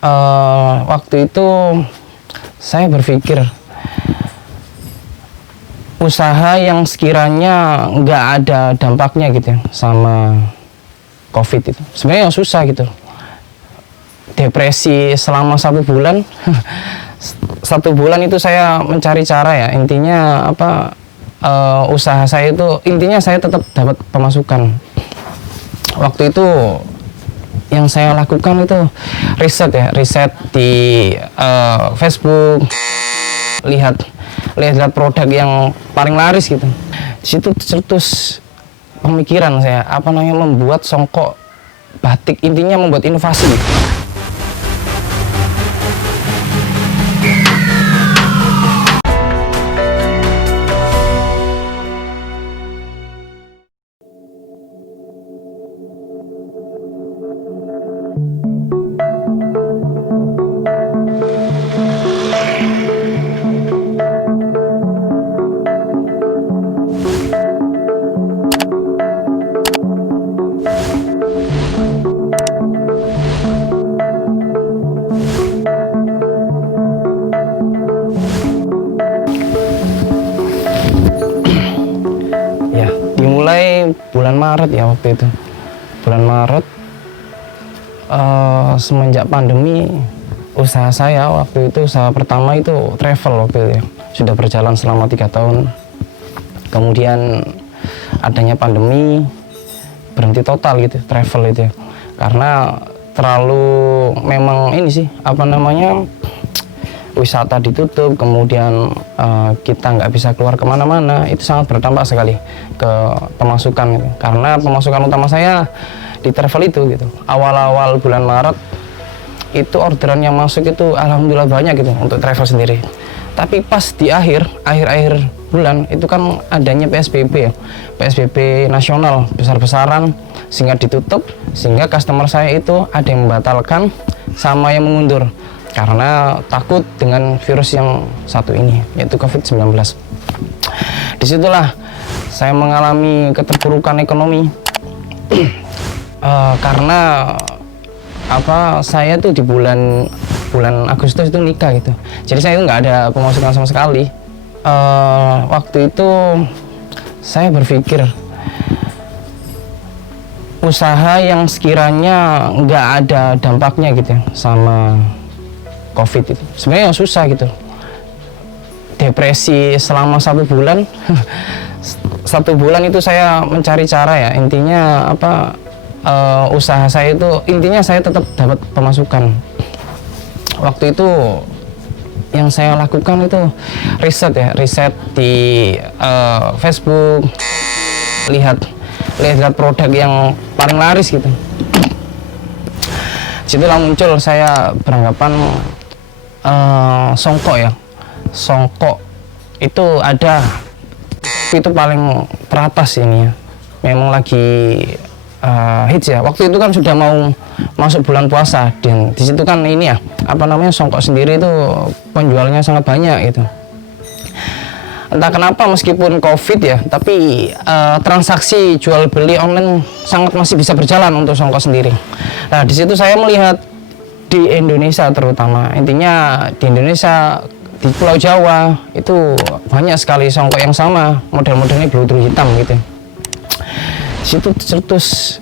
Waktu itu saya berpikir usaha yang sekiranya nggak ada dampaknya gitu ya sama COVID itu sebenarnya yang susah gitu. Depresi selama 1 bulan. 1 bulan itu saya mencari cara ya, intinya apa, usaha saya itu intinya saya tetap dapat pemasukan. Waktu itu yang saya lakukan itu riset di Facebook, lihat produk yang paling laris gitu. Di situ tercetus pemikiran saya, membuat songkok batik, intinya membuat inovasi. Dimulai bulan Maret ya waktu itu. Bulan Maret, semenjak pandemi, usaha saya waktu itu, usaha pertama itu travel waktu itu ya. Sudah berjalan selama 3 tahun. Kemudian adanya pandemi, berhenti total gitu travel itu ya. Karena terlalu memang ini sih, wisata ditutup, kemudian kita nggak bisa keluar kemana-mana, itu sangat berdampak sekali ke pemasukan gitu. Karena pemasukan utama saya di travel itu gitu. Awal-awal bulan Maret itu orderan yang masuk itu alhamdulillah banyak gitu untuk travel sendiri. Tapi pas di akhir bulan itu kan adanya PSBB ya, PSBB nasional besar-besaran, sehingga ditutup, sehingga customer saya itu ada yang membatalkan sama yang mengundur karena takut dengan virus yang satu ini, yaitu COVID-19. Disitulah saya mengalami keterpurukan ekonomi. Karena saya tuh di bulan Agustus itu nikah gitu, jadi saya itu nggak ada pemasukan sama sekali. Waktu itu saya berpikir usaha yang sekiranya nggak ada dampaknya gitu ya sama COVID itu sebenarnya yang susah gitu. Depresi selama 1 bulan. 1 bulan itu saya mencari cara ya, intinya usaha saya itu intinya saya tetap dapat pemasukan. Waktu itu yang saya lakukan itu riset di Facebook, lihat produk yang paling laris gitu. Situlah muncul, saya beranggapan songkok itu ada, itu paling teratas ini ya, memang lagi hits ya. Waktu itu kan sudah mau masuk bulan puasa, dan di situ kan ini ya, songkok sendiri itu penjualnya sangat banyak gitu. Entah kenapa meskipun COVID ya, tapi transaksi jual beli online sangat masih bisa berjalan untuk songkok sendiri. Nah, di situ saya melihat di Indonesia terutama, intinya di Indonesia, di Pulau Jawa itu banyak sekali songkok yang sama, model-modelnya bluder hitam gitu. Di situ tercetus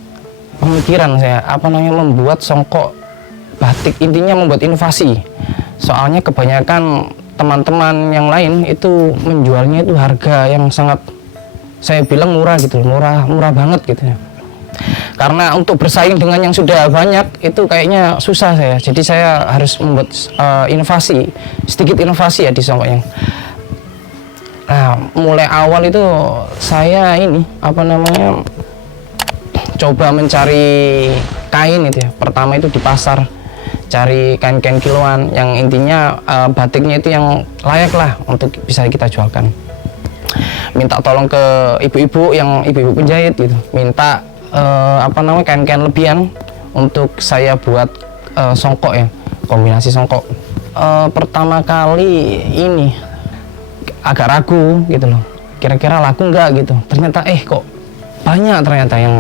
pemikiran saya, membuat songkok batik, intinya membuat inovasi. Soalnya kebanyakan teman-teman yang lain itu menjualnya itu harga yang sangat, saya bilang murah gitu, murah banget gitu ya. Karena untuk bersaing dengan yang sudah banyak itu kayaknya susah saya, jadi saya harus membuat sedikit inovasi ya di songkoknya. Nah, mulai awal itu saya ini coba mencari kain itu ya. Pertama itu di pasar, cari kain-kain kiloan yang intinya batiknya itu yang layak lah untuk bisa kita jualkan. Minta tolong ke ibu-ibu penjahit gitu, minta kain-kain lebihan untuk saya buat songkok ya, kombinasi songkok. Pertama kali ini agak ragu gitu loh, kira-kira laku nggak gitu. Ternyata kok banyak ternyata yang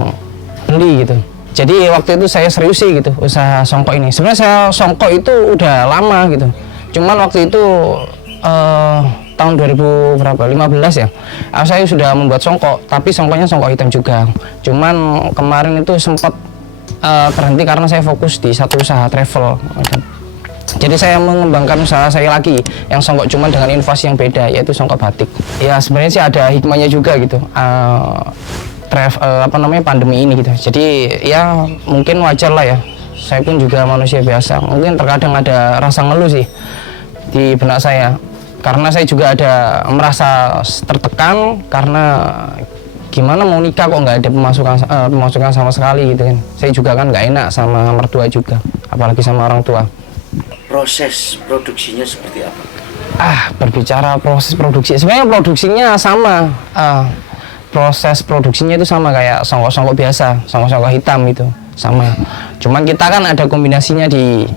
beli gitu. Jadi waktu itu saya serius sih gitu usaha songkok ini. Sebenarnya saya songkok itu udah lama gitu. Cuman waktu itu tahun 2000 berapa? 15 ya. Saya sudah membuat songkok, tapi songkoknya songkok hitam juga. Cuman kemarin itu sempat terhenti karena saya fokus di satu usaha travel. Jadi saya mengembangkan usaha saya lagi yang songkok cuman dengan inovasi yang beda, yaitu songkok batik. Ya sebenarnya sih ada hikmahnya juga gitu. Pandemi ini gitu. Jadi ya mungkin wajar lah ya. Saya pun juga manusia biasa. Mungkin terkadang ada rasa ngeluh sih di benak saya. Karena saya juga ada merasa tertekan karena gimana mau nikah kok nggak ada pemasukan sama sekali gitu kan. Saya juga kan nggak enak sama mertua juga, apalagi sama orang tua. Proses produksinya seperti apa? Berbicara proses produksi, sebenarnya produksinya sama. Proses produksinya itu sama kayak songkok-songkok biasa, songkok-songkok hitam itu sama. Cuman kita kan ada kombinasinya di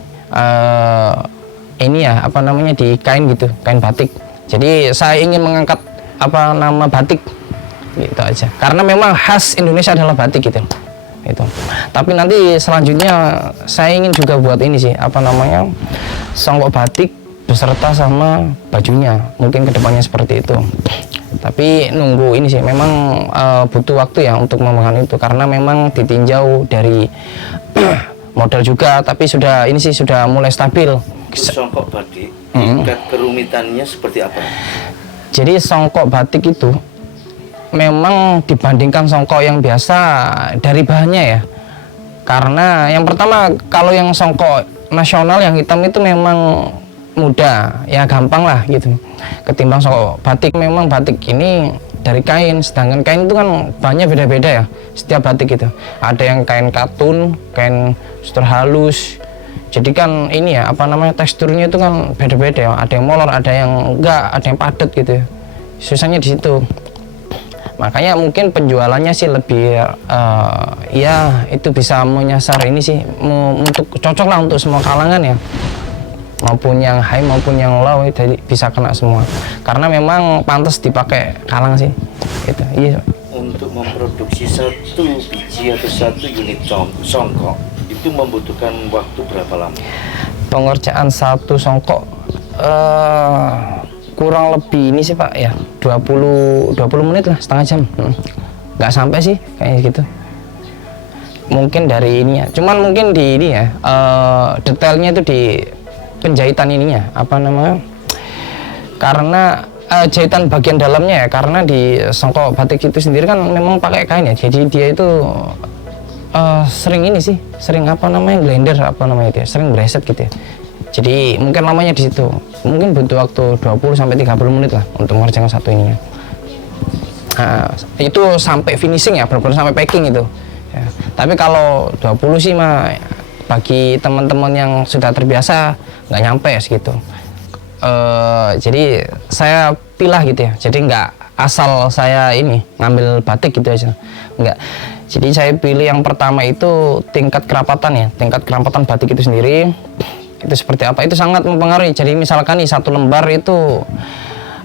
di kain gitu, kain batik. Jadi saya ingin mengangkat nama batik gitu aja. Karena memang khas Indonesia adalah batik gitu. Itu. Tapi nanti selanjutnya saya ingin juga buat ini sih, songkok batik beserta sama bajunya. Mungkin kedepannya seperti itu. Tapi nunggu ini sih, memang butuh waktu ya untuk membangun itu karena memang ditinjau dari modal juga, tapi sudah mulai stabil. Songkok batik, tingkat kerumitannya seperti apa? Jadi songkok batik itu memang dibandingkan songkok yang biasa dari bahannya ya. Karena yang pertama kalau yang songkok nasional yang hitam itu memang mudah, ya gampang lah gitu. Ketimbang songkok batik, memang batik ini dari kain, sedangkan kain itu kan bahannya beda-beda ya. Setiap batik itu ada yang kain katun, kain sutra halus. Jadi kan ini ya teksturnya itu kan beda-beda ya. Ada yang molor, ada yang enggak, ada yang padat gitu ya. Susahnya di situ. Makanya mungkin penjualannya sih lebih ya itu bisa menyasar ini sih untuk cocok lah untuk semua kalangan ya. Maupun yang high maupun yang low jadi bisa kena semua. Karena memang pantas dipakai kalang sih. Gitu. Iya. Untuk memproduksi satu biji atau satu unit songkok itu membutuhkan waktu berapa lama? Pengerjaan satu songkok kurang lebih ini sih Pak ya 20 menit lah, setengah jam. Nggak sampai sih kayak gitu. Mungkin dari ininya. Cuman mungkin di ini ya detailnya itu di penjahitan ininya karena jahitan bagian dalamnya ya, karena di songkok batik itu sendiri kan memang pakai kain ya, jadi dia itu sering blender itu ya, sering bereset gitu ya. Jadi mungkin lamanya di situ, mungkin butuh waktu 20 sampai 30 menit lah untuk mengerjakan satu ininya. Itu sampai finishing ya, benar-benar sampai packing itu ya. Tapi kalau 20 sih mah bagi teman-teman yang sudah terbiasa nggak nyampe ya segitu. Jadi saya pilah gitu ya, jadi nggak asal saya ini ngambil batik gitu aja, nggak. Jadi saya pilih yang pertama itu tingkat kerapatan batik itu sendiri itu seperti apa, itu sangat mempengaruhi. Jadi misalkan nih satu lembar itu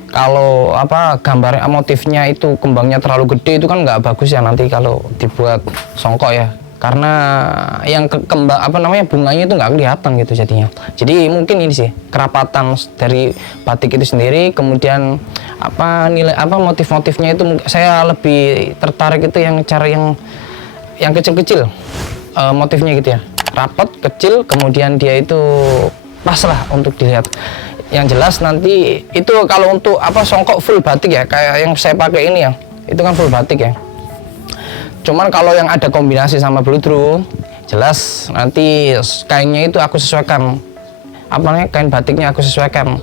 kalau gambar motifnya itu kembangnya terlalu gede itu kan nggak bagus ya nanti kalau dibuat songkok ya, karena yang bunganya itu nggak kelihatan gitu jadinya. Jadi mungkin ini sih kerapatan dari batik itu sendiri, kemudian motif-motifnya itu saya lebih tertarik itu yang cara yang kecil-kecil motifnya gitu ya, rapat kecil, kemudian dia itu pas lah untuk dilihat. Yang jelas nanti itu kalau untuk songkok full batik ya, kayak yang saya pakai ini ya, itu kan full batik ya. Cuman kalau yang ada kombinasi sama bludru, jelas nanti kainnya itu aku sesuaikan. Kain batiknya aku sesuaikan.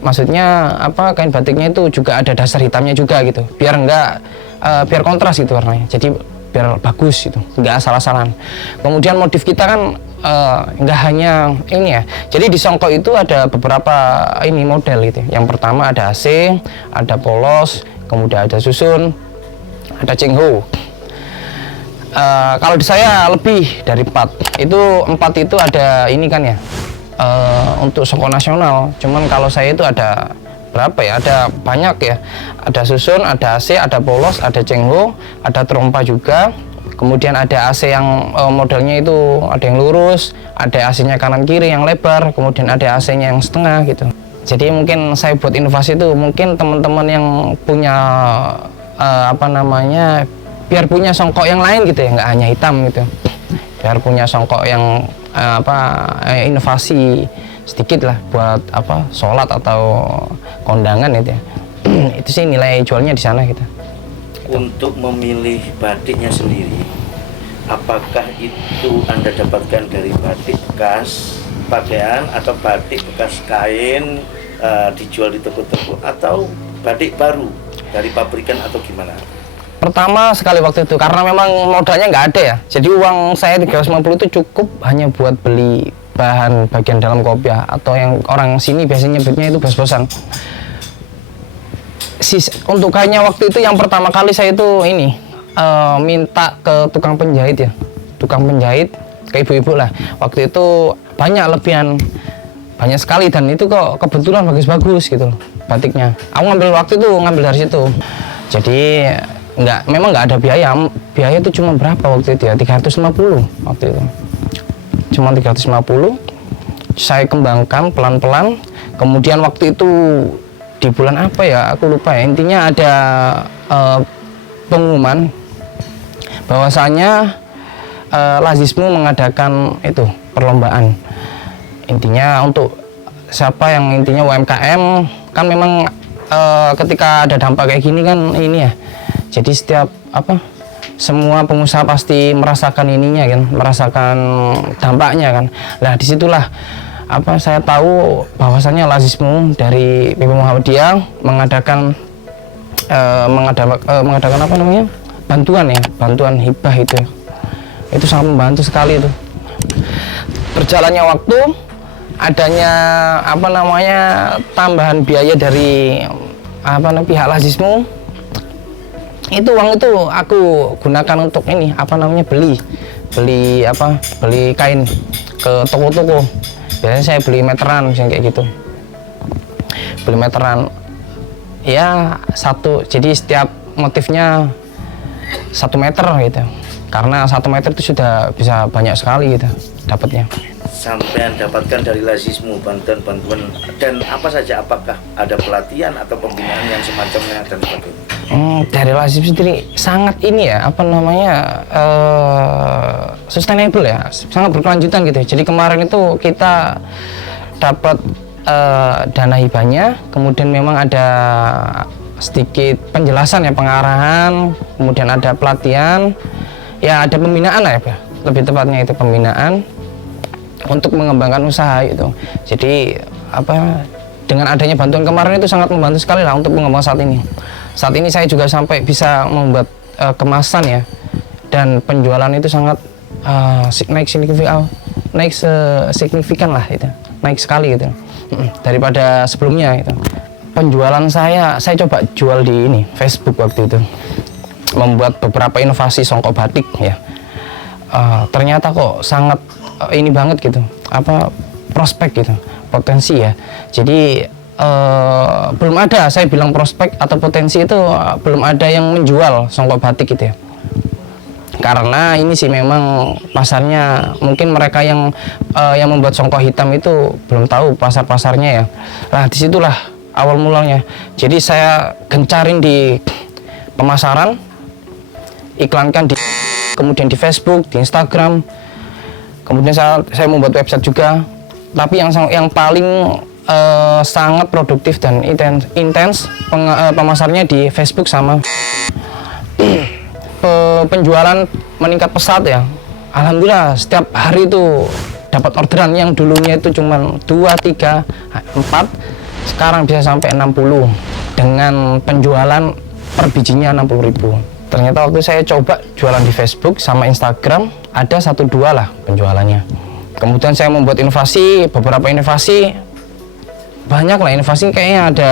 Maksudnya kain batiknya itu juga ada dasar hitamnya juga gitu. Biar biar kontras gitu warnanya. Jadi biar bagus gitu, nggak asal-asalan. Kemudian motif kita kan nggak hanya ini ya. Jadi di songkok itu ada beberapa ini model gitu. Yang pertama ada AC, ada polos, kemudian ada susun, ada cengho. Kalau di saya lebih dari 4 itu ada ini kan ya, untuk songkok nasional. Cuman kalau saya itu ada berapa ya, ada banyak ya, ada susun, ada AC, ada polos, ada cengho, ada trompa juga, Kemudian ada AC yang modelnya itu ada yang lurus, ada AC-nya kanan kiri yang lebar, kemudian ada AC-nya yang setengah gitu. Jadi mungkin saya buat inovasi itu mungkin teman-teman yang punya biar punya songkok yang lain gitu ya, nggak hanya hitam gitu. Biar punya songkok yang inovasi sedikit lah buat sholat atau kondangan gitu ya. Itu sih nilai jualnya di sana gitu. Untuk memilih batiknya sendiri, apakah itu Anda dapatkan dari batik bekas pakaian atau batik bekas kain dijual di toko-toko, atau batik baru dari pabrikan, atau gimana? Pertama sekali waktu itu karena memang modalnya nggak ada ya, jadi uang saya 350 itu cukup hanya buat beli bahan bagian dalam kopiah atau yang orang sini biasanya nyebutnya itu bos-bosan. Untuk kainnya waktu itu yang pertama kali saya itu minta ke tukang penjahit ya, tukang penjahit ke ibu-ibu lah. Waktu itu banyak sekali, dan itu kok kebetulan bagus-bagus gitu loh batiknya. Aku ngambil dari situ. Jadi memang nggak ada biaya itu cuma berapa waktu itu ya, 350 waktu itu, cuma 350. Saya kembangkan pelan-pelan. Kemudian waktu itu di bulan apa ya, aku lupa ya, intinya ada pengumuman bahwasanya Lazismu mengadakan itu perlombaan. Intinya untuk siapa yang intinya UMKM kan, memang ketika ada dampak kayak gini kan ini ya, jadi setiap semua pengusaha pasti merasakan ininya kan, merasakan dampaknya kan. Nah disitulah saya tahu bahwasannya Lazismu dari PP Muhammadiyah mengadakan bantuan hibah itu sangat membantu sekali itu. Berjalannya waktu, adanya tambahan biaya dari pihak Lazismu, itu uang itu aku gunakan untuk beli kain ke toko-toko. Biasanya saya beli meteran misalnya kayak gitu, beli meteran ya jadi setiap motifnya 1 meter gitu, karena 1 meter itu sudah bisa banyak sekali gitu dapatnya. Sampai dapatkan dari Lazismu bantuan-bantuan dan apa saja, apakah ada pelatihan atau pembinaan yang semacamnya dan sebagainya? Dari Lazismu sendiri sangat sustainable ya, sangat berkelanjutan gitu. Jadi kemarin itu kita dapat dana hibahnya, kemudian memang ada sedikit penjelasan ya, pengarahan, kemudian ada pelatihan, ya ada pembinaan lah ya, lebih tepatnya itu pembinaan untuk mengembangkan usaha itu. Jadi dengan adanya bantuan kemarin itu sangat membantu sekali lah untuk mengembangkan saat ini. Saat ini saya juga sampai bisa membuat kemasan ya, dan penjualan itu sangat naik signifikan lah itu, naik sekali gitu daripada sebelumnya gitu. Penjualan saya coba jual di Facebook waktu itu, membuat beberapa inovasi songkok batik ya. Ternyata kok sangat banget gitu, prospek gitu, potensi ya. Jadi belum ada, saya bilang prospek atau potensi itu belum ada yang menjual songkok batik gitu ya, karena ini sih memang pasarnya, mungkin mereka yang membuat songkok hitam itu belum tahu pasarnya ya. Nah disitulah awal mulanya. Jadi saya gencarin di pemasaran, iklankan kemudian di Facebook, di Instagram, kemudian saya membuat website juga. Tapi yang paling sangat produktif dan intens pemasarnya di Facebook sama penjualan meningkat pesat ya. Alhamdulillah setiap hari itu dapat orderan yang dulunya itu cuma 2, 3, 4, sekarang bisa sampai 60 dengan penjualan per bijinya 60.000. Ternyata waktu saya coba jualan di Facebook sama Instagram ada 1-2 lah penjualannya. Kemudian saya membuat beberapa inovasi, banyak lah inovasi, kayaknya ada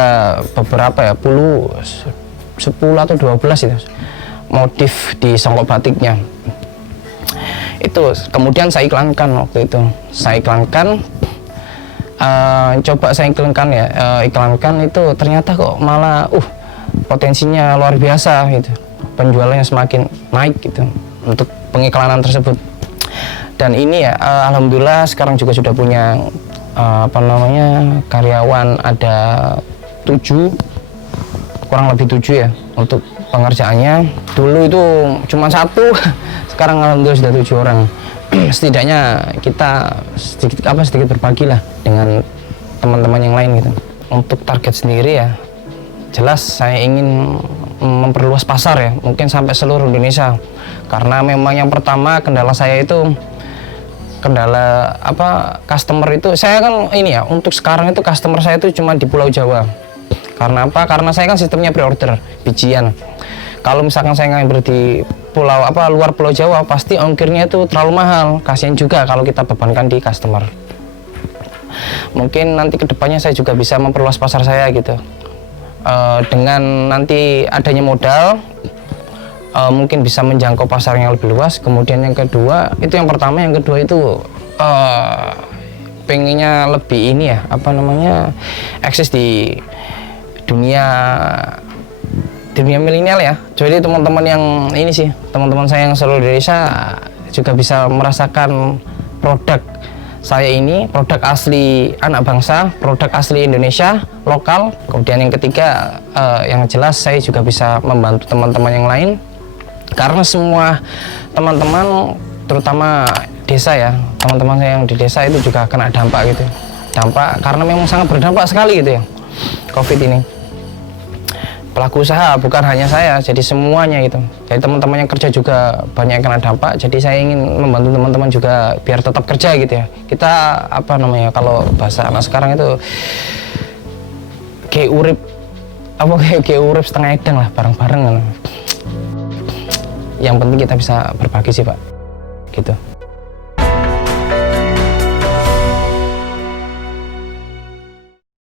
beberapa ya, 10 atau 12 itu motif di songkok batiknya. Itu kemudian saya iklankan waktu itu. Saya iklankan, iklankan itu ternyata kok malah potensinya luar biasa gitu. Penjualannya semakin naik gitu. untuk pengiklanan tersebut. Dan ini ya alhamdulillah sekarang juga sudah punya karyawan ada 7, kurang lebih 7 ya untuk pengerjaannya. Dulu itu cuma 1, sekarang alhamdulillah sudah 7 orang. Setidaknya kita sedikit berbagi lah dengan teman-teman yang lain gitu. Untuk target sendiri ya jelas saya ingin memperluas pasar ya, mungkin sampai seluruh Indonesia. Karena memang yang pertama kendala saya itu customer itu, saya kan ini ya, untuk sekarang itu customer saya itu cuma di Pulau Jawa. Karena apa? Karena saya kan sistemnya pre-order bijian. Kalau misalkan saya ngambil di luar Pulau Jawa, pasti ongkirnya itu terlalu mahal. Kasihan juga kalau kita bebankan di customer. Mungkin nanti kedepannya saya juga bisa memperluas pasar saya gitu. Dengan nanti adanya modal, mungkin bisa menjangkau pasar yang lebih luas. Kemudian yang kedua, itu yang pertama, yang kedua itu pengennya lebih ini ya, eksis di dunia milenial ya. Jadi teman-teman yang ini sih, teman-teman saya yang seluruh Indonesia juga bisa merasakan produk saya ini, produk asli anak bangsa, produk asli Indonesia, lokal. Kemudian yang ketiga, yang jelas saya juga bisa membantu teman-teman yang lain. Karena semua teman-teman, terutama desa ya, teman-teman saya yang di desa itu juga kena dampak gitu. Dampak karena memang sangat berdampak sekali gitu ya, COVID ini. Pelaku usaha bukan hanya saya, jadi semuanya gitu. Jadi teman-teman yang kerja juga banyak yang kena dampak. Jadi saya ingin membantu teman-teman juga biar tetap kerja gitu ya. Kita kalau bahasa anak sekarang itu kayak urip setengah edang lah, bareng-bareng. Yang penting kita bisa berbagi sih Pak, gitu.